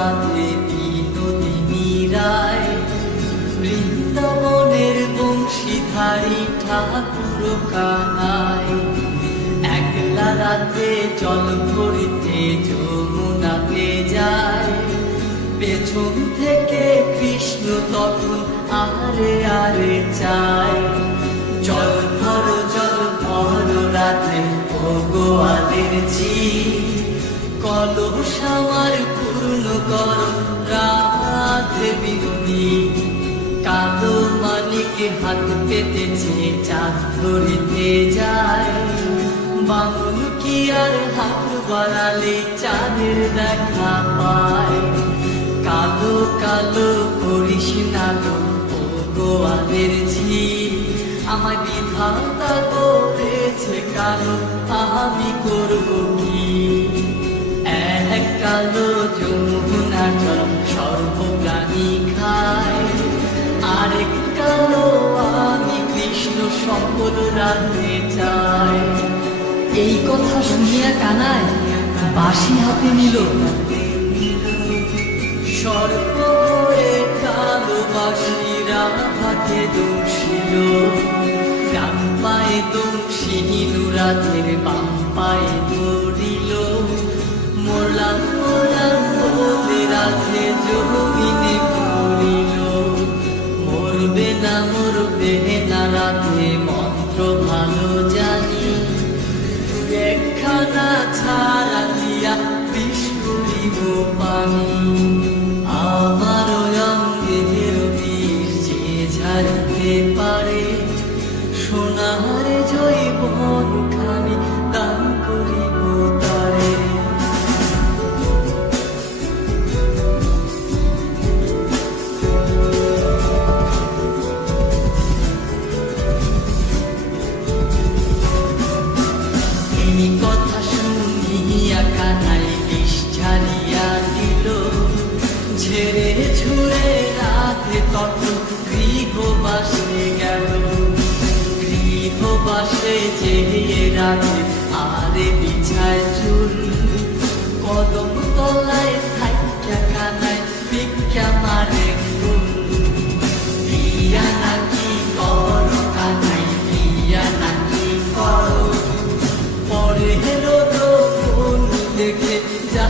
রাধে বিনোদিনী রায়, বৃন্দাবনের বংশীধারী ঠাকুর কানাই। একলা রাতে জল ভরিতে যমুনাতে যায়, পেছন থেকে কৃষ্ণ তখন আরে আরে চায়। জল ভর রাতে ও গোয়ালের ঝি, কলস আমার পূর্ণ কর রাধে বিনোদিনী। কালো মানিকে হাত পেতেছে চাঁদ ধরিতে যায়, বামন কি আর হাত বাড়ালে চাঁদের দেখা পায়। কালো কালো করিস না গো ও গোয়ালের ঝি, আমার বিধাতা করেছে কালো, আমি করব কি। এক কালো যমুনা জল সর্বপ্রাণী খায়, আরেক কালো আমি কৃষ্ণ সকল রাধে চাই। এই কথা শুনিয়া কানাই বাঁশি হাতে নিল, সর্প হয়ে কালো বাঁশি রাধাকে দোষিল। ডান পায়ে দোষিল রাধের, বাম পায়ে ধরিল। মোরলাম মোরলাম বলে রাধে জমিনে পড়িল। মরবে না রাধে মন্ত্র ভালো জানি, একখানা ছাড়া দিয়া বিষ করিব পানি। আমার অঙ্গের বিষ যে ঝাড়তে পারে, সোনার জৈবন খানি দান করিব তারে। এই কথা শুনিয়া কানাই বিষ ঝাড়িয়া দিল, ঝেড়ে ঝুড়ে রাধে তত গৃহবাসে গেল। গৃহবাসে যেয়ে রাধে আরে বিছায় চুল, কদম তলায় থাইকা কানাই ভিক্ষা মারে ফুল। বিয়া নাকি কর কানাই, বিয়া নাকি কর, পরে হেলো তো দেখে যা